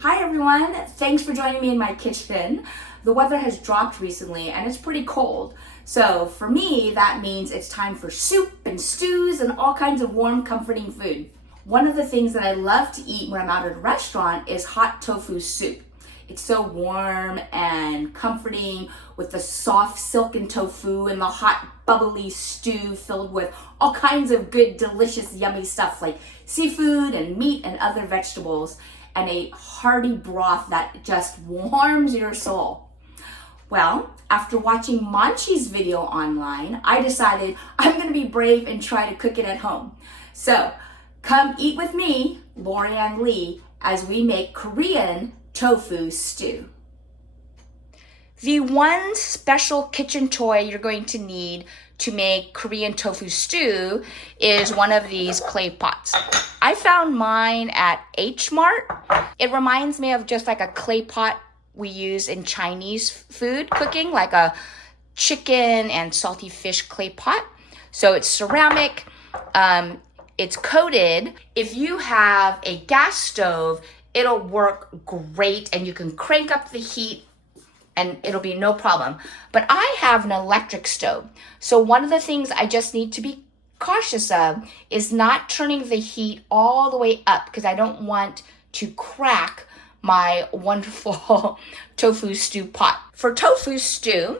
Hi everyone, thanks for joining me in my kitchen. The weather has dropped recently and it's pretty cold. So for me, that means it's time for soup and stews and all kinds of warm, comforting food. One of the things that I love to eat when I'm out at a restaurant is hot tofu soup. It's so warm and comforting with the soft silken tofu and the hot bubbly stew filled with all kinds of good, delicious, yummy stuff like seafood and meat and other vegetables, and a hearty broth that just warms your soul. Well, after watching Manchi's video online, I decided I'm gonna be brave and try to cook it at home. So come eat with me, Lori and Lee, as we make Korean tofu stew. The one special kitchen toy you're going to need to make Korean tofu stew is one of these clay pots. I found mine at H Mart. It reminds me of just like a clay pot we use in Chinese food cooking, like a chicken and salty fish clay pot. So it's ceramic, it's coated. If you have a gas stove, it'll work great and you can crank up the heat and it'll be no problem. But I have an electric stove. So one of the things I just need to be cautious of is not turning the heat all the way up because I don't want to crack my wonderful tofu stew pot. For tofu stew,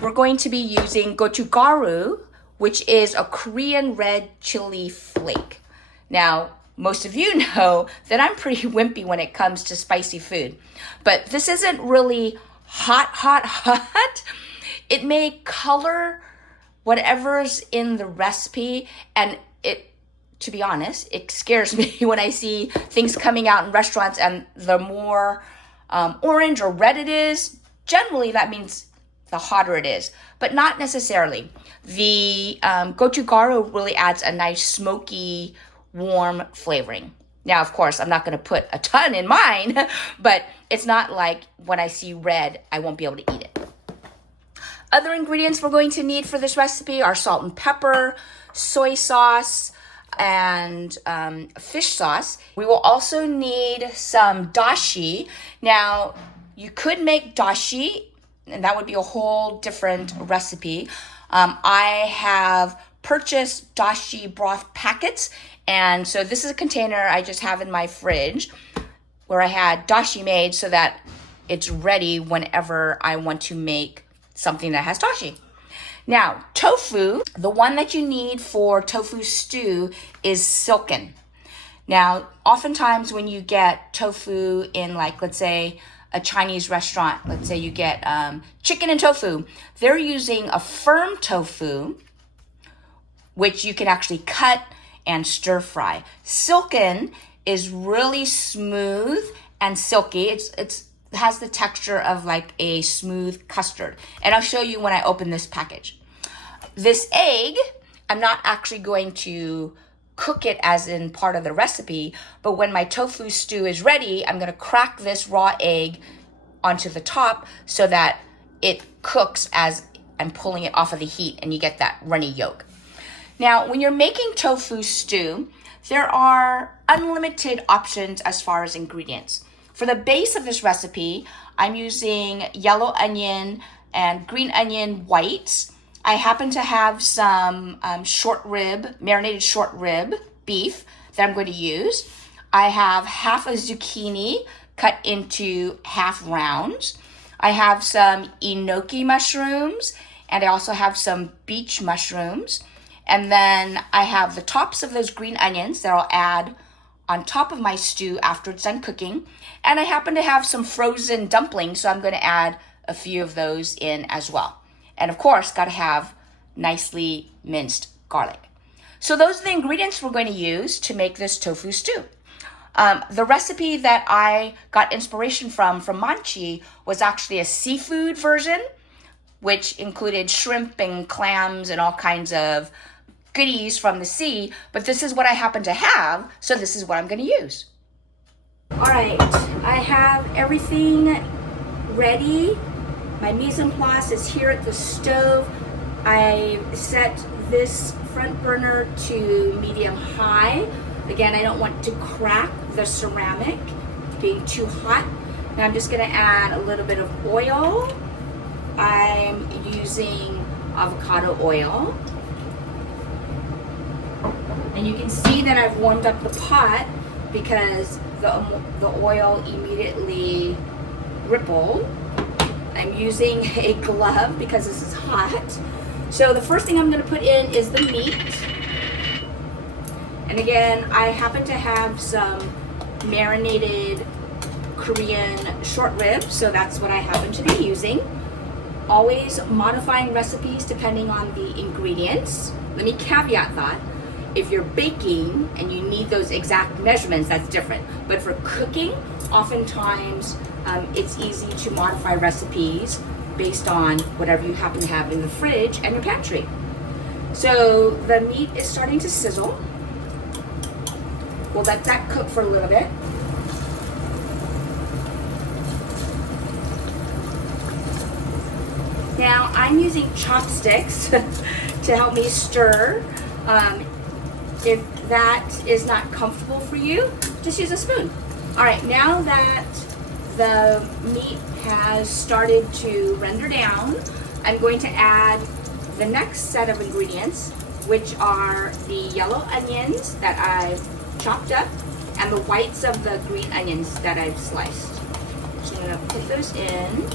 we're going to be using gochugaru, which is a Korean red chili flake. Now, most of you know that I'm pretty wimpy when it comes to spicy food, but this isn't really hot. It may color whatever's in the recipe, and to be honest, it scares me when I see things coming out in restaurants and the more orange or red it is, generally that means the hotter it is, but not necessarily. The gochugaru really adds a nice smoky, warm flavoring. Now, of course, I'm not going to put a ton in mine, but it's not like when I see red, I won't be able to eat it. Other ingredients we're going to need for this recipe are salt and pepper, soy sauce, and fish sauce. We will also need some dashi. Now, you could make dashi, and that would be a whole different recipe. I have purchased dashi broth packets, and so this is a container I just have in my fridge where I had dashi made so that it's ready whenever I want to make something that has dashi. Now, tofu, the one that you need for tofu stew is silken. Now, oftentimes when you get tofu in, like, let's say a Chinese restaurant, let's say you get chicken and tofu, they're using a firm tofu, which you can actually cut and stir fry. Silken is really smooth and silky. It has the texture of like a smooth custard. And I'll show you when I open this package. This egg, I'm not actually going to cook it as in part of the recipe, but when my tofu stew is ready, I'm going to crack this raw egg onto the top so that it cooks as I'm pulling it off of the heat and you get that runny yolk. Now, when you're making tofu stew, there are unlimited options as far as ingredients. For the base of this recipe, I'm using yellow onion and green onion whites. I happen to have some marinated short rib beef that I'm going to use. I have half a zucchini cut into half rounds. I have some enoki mushrooms, and I also have some beech mushrooms. And then I have the tops of those green onions that I'll add on top of my stew after it's done cooking. And I happen to have some frozen dumplings, so I'm going to add a few of those in as well. And of course, got to have nicely minced garlic. So those are the ingredients we're going to use to make this tofu stew. The recipe that I got inspiration from Manchi was actually a seafood version, which included shrimp and clams and all kinds of goodies from the sea, but this is what I happen to have, so this is what I'm going to use. All right, I have everything ready. My mise en place is here at the stove. I set this front burner to medium high. Again, I don't want to crack the ceramic. being too hot. Now I'm just gonna add a little bit of oil. I'm using avocado oil. And you can see that I've warmed up the pot because the oil immediately rippled. I'm using a glove because this is hot. So the first thing I'm going to put in is the meat. And again, I happen to have some marinated Korean short ribs, so that's what I happen to be using. Always modifying recipes depending on the ingredients. Let me caveat that. If you're baking and you need those exact measurements, that's different. But for cooking, oftentimes it's easy to modify recipes based on whatever you happen to have in the fridge and your pantry. So the meat is starting to sizzle. We'll let that cook for a little bit. Now I'm using chopsticks to help me stir. If that is not comfortable for you, just use a spoon. All right, now that the meat has started to render down, I'm going to add the next set of ingredients, which are the yellow onions that I've chopped up and the whites of the green onions that I've sliced. So I'm gonna put those in.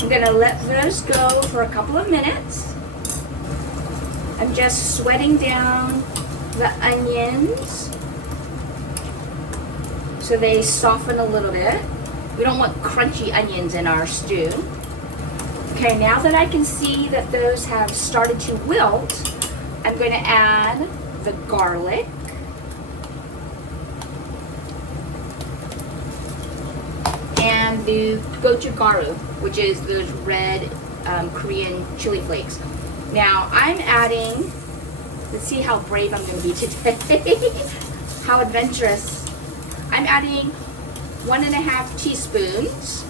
I'm gonna let those go for a couple of minutes. I'm just sweating down the onions so they soften a little bit. We don't want crunchy onions in our stew. Okay, now that I can see that those have started to wilt, I'm going to add the garlic. And the gochugaru, which is those red Korean chili flakes. Now I'm adding, let's see how brave I'm going to be today. How adventurous. I'm adding 1.5 teaspoons.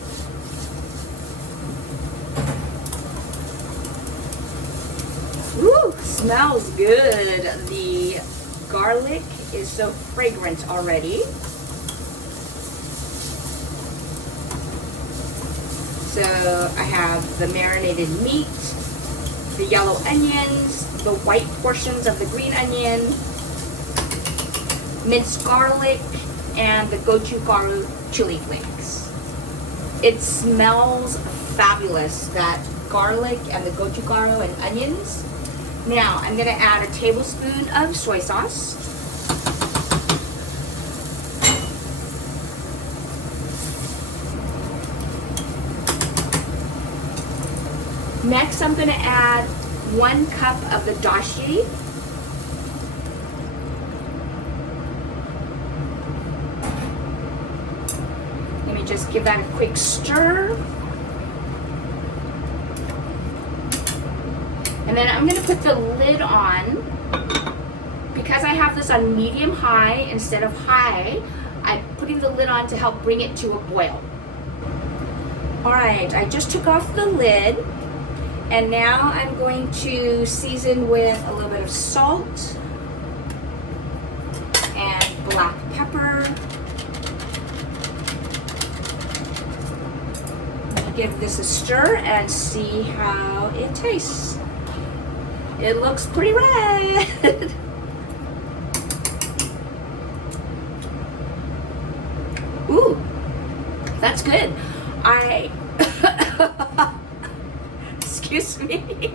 Woo, smells good. The garlic is so fragrant already. So I have the marinated meat, the yellow onions, the white portions of the green onion, minced garlic, and the gochugaru chili flakes. It smells fabulous, that garlic and the gochugaru and onions. Now I'm gonna add a tablespoon of soy sauce. Next, I'm going to add 1 cup of the dashi. Let me just give that a quick stir. And then I'm going to put the lid on. Because I have this on medium-high instead of high, I'm putting the lid on to help bring it to a boil. All right, I just took off the lid. And now I'm going to season with a little bit of salt and black pepper. Give this a stir and see how it tastes. It looks pretty red. Ooh, that's good. Excuse me.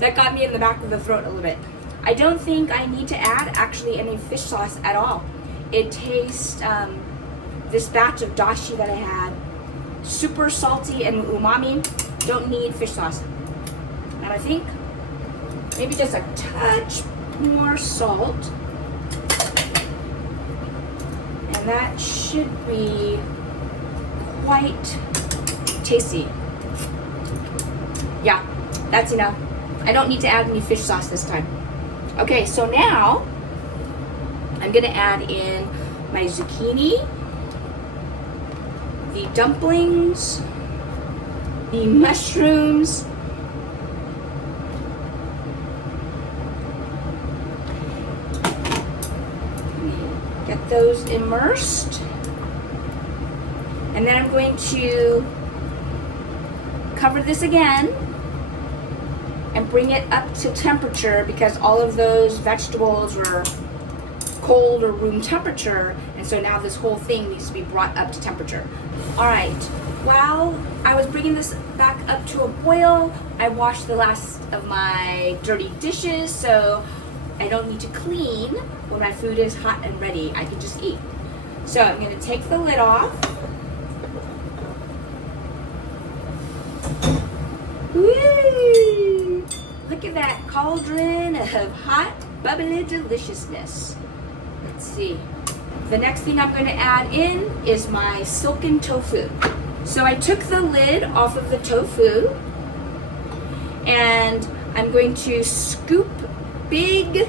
That got me in the back of the throat a little bit. I don't think I need to add actually any fish sauce at all. It tastes, this batch of dashi that I had, super salty and umami. Don't need fish sauce. And I think maybe just a touch more salt. And that should be quite tasty. Yeah, that's enough. I don't need to add any fish sauce this time. Okay, so now I'm gonna add in my zucchini, the dumplings, the mushrooms, those immersed. And then I'm going to cover this again and bring it up to temperature because all of those vegetables were cold or room temperature, and so now this whole thing needs to be brought up to temperature. All right, while I was bringing this back up to a boil, I washed the last of my dirty dishes, so I don't need to clean when my food is hot and ready. I can just eat. So I'm gonna take the lid off. Woo! Look at that cauldron of hot, bubbly deliciousness. Let's see. The next thing I'm going to add in is my silken tofu. So I took the lid off of the tofu and I'm going to scoop big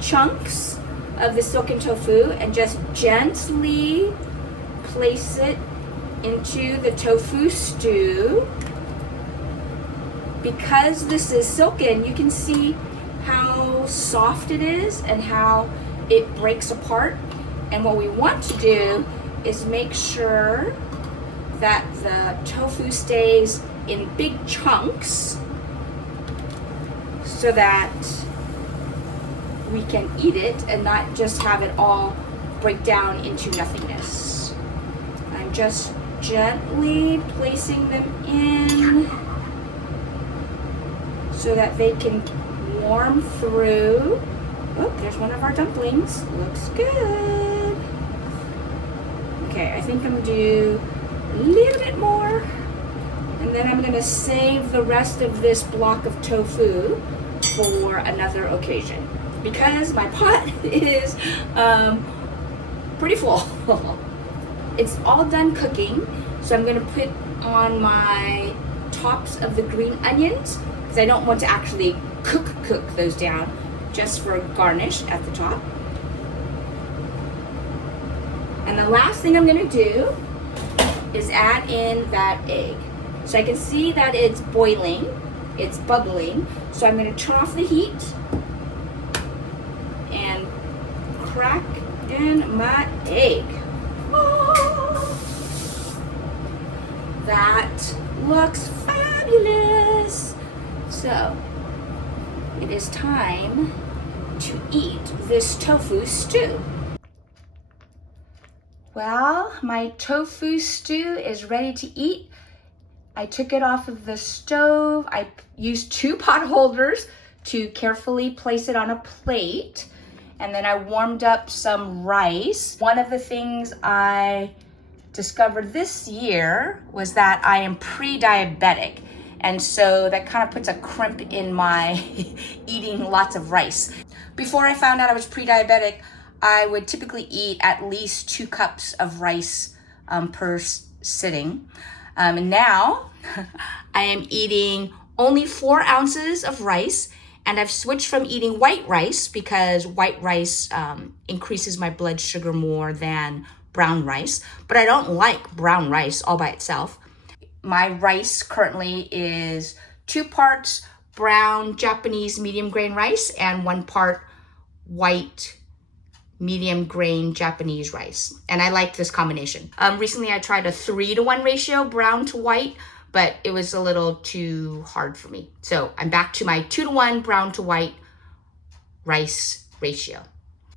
chunks of the silken tofu and just gently place it into the tofu stew. Because this is silken, you can see how soft it is and how it breaks apart. And what we want to do is make sure that the tofu stays in big chunks so that we can eat it and not just have it all break down into nothingness. I'm just gently placing them in so that they can warm through. Oh, there's one of our dumplings. Looks good. Okay, I think I'm gonna do a little bit more. And then I'm gonna save the rest of this block of tofu for another occasion. Because my pot is pretty full. It's all done cooking. So I'm gonna put on my tops of the green onions because I don't want to actually cook those down, just for garnish at the top. And the last thing I'm gonna do is add in that egg. So I can see that it's boiling, it's bubbling. So I'm gonna turn off the heat and crack in my egg. Oh, that looks fabulous. So it is time to eat this tofu stew. Well, my tofu stew is ready to eat. I took it off of the stove. I used 2 pot holders to carefully place it on a plate. And then I warmed up some rice. One of the things I discovered this year was that I am pre-diabetic. And so that kind of puts a crimp in my eating lots of rice. Before I found out I was pre-diabetic, I would typically eat at least 2 cups of rice per sitting. And now I am eating only 4 ounces of rice, and I've switched from eating white rice because white rice increases my blood sugar more than brown rice, but I don't like brown rice all by itself. My rice currently is 2 parts brown Japanese medium grain rice and 1 part white medium grain Japanese rice. And I like this combination. Recently I tried a 3-to-1 ratio, brown to white, but it was a little too hard for me. So I'm back to my 2-to-1 brown to white rice ratio.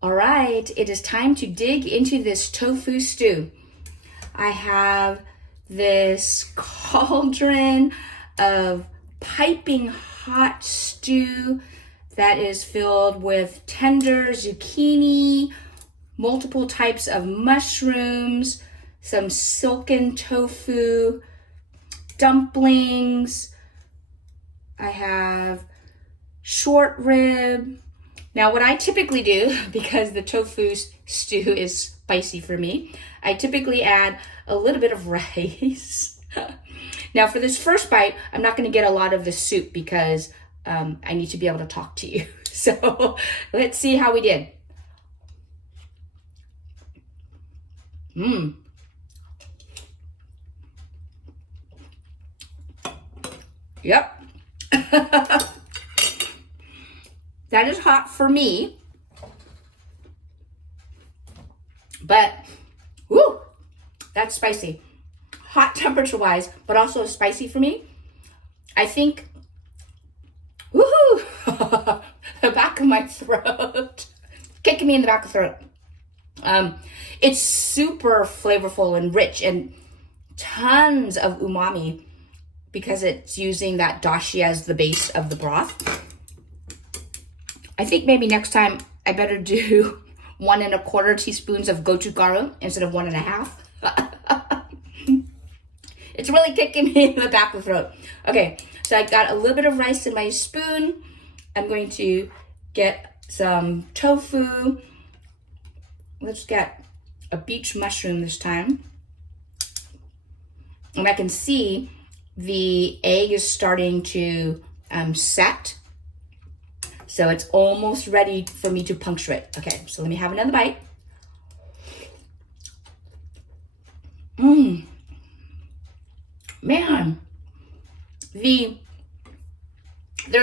All right, it is time to dig into this tofu stew. I have this cauldron of piping hot stew that is filled with tender zucchini, multiple types of mushrooms, some silken tofu, dumplings. I have short rib. Now what I typically do, because the tofu stew is spicy for me, I typically add a little bit of rice. Now for this first bite, I'm not going to get a lot of the soup because I need to be able to talk to you. So let's see how we did. Yep. That is hot for me. But, woo, that's spicy. Hot temperature wise, but also spicy for me. I think, woohoo, the back of my throat, kicking me in the back of the throat. It's super flavorful and rich and tons of umami because it's using that dashi as the base of the broth. I think maybe next time I better do 1¼ teaspoons of gochugaru instead of 1½. It's really kicking me in the back of the throat. Okay, so I got a little bit of rice in my spoon. I'm going to get some tofu. Let's get a beach mushroom this time. And I can see the egg is starting to set. So it's almost ready for me to puncture it. Okay, so let me have another bite. Man, there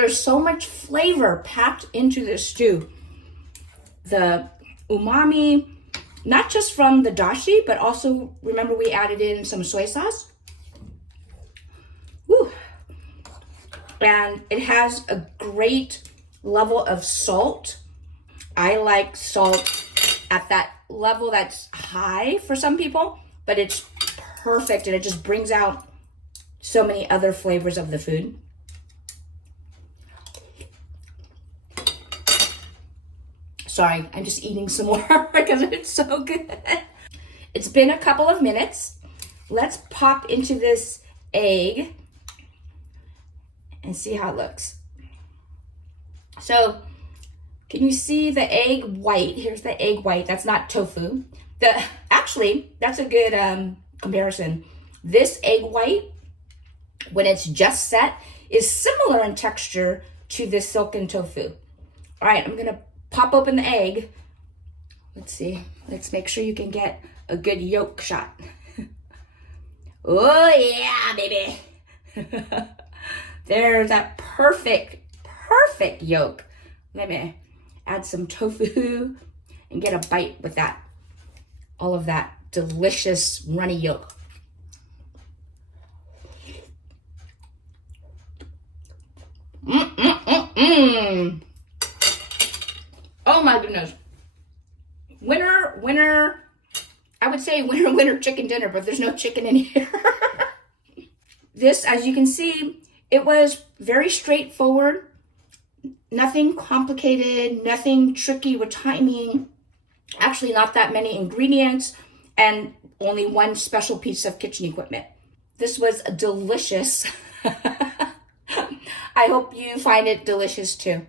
is so much flavor packed into this stew. The umami, not just from the dashi, but also, remember we added in some soy sauce? Woo. And it has a great level of salt. I like salt at that level that's high for some people, but it's perfect and it just brings out so many other flavors of the food. Sorry, I'm just eating some more because it's so good. It's been a couple of minutes. Let's pop into this egg and see how it looks. So, can you see the egg white? Here's the egg white. That's not tofu. Actually, that's a good comparison. This egg white, when it's just set, is similar in texture to this silken tofu. All right, I'm gonna pop open the egg. Let's see. Let's make sure you can get a good yolk shot. Oh yeah, baby. There's that perfect yolk. Let me add some tofu and get a bite with that. All of that delicious runny yolk. Oh my goodness. Winner. I would say winner chicken dinner, but there's no chicken in here. This, as you can see, it was very straightforward. Nothing complicated, nothing tricky with timing. Actually, not that many ingredients and only one special piece of kitchen equipment. This was delicious. I hope you find it delicious too.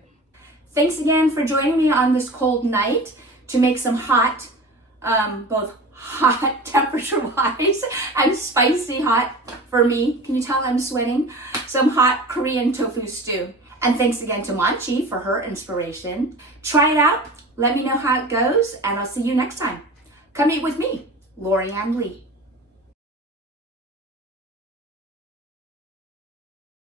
Thanks again for joining me on this cold night to make some hot, both hot temperature-wise and spicy hot for me. Can you tell I'm sweating? Some hot Korean tofu stew. And thanks again to Manchi for her inspiration. Try it out, let me know how it goes, and I'll see you next time. Come eat with me, Lori Ann Lee.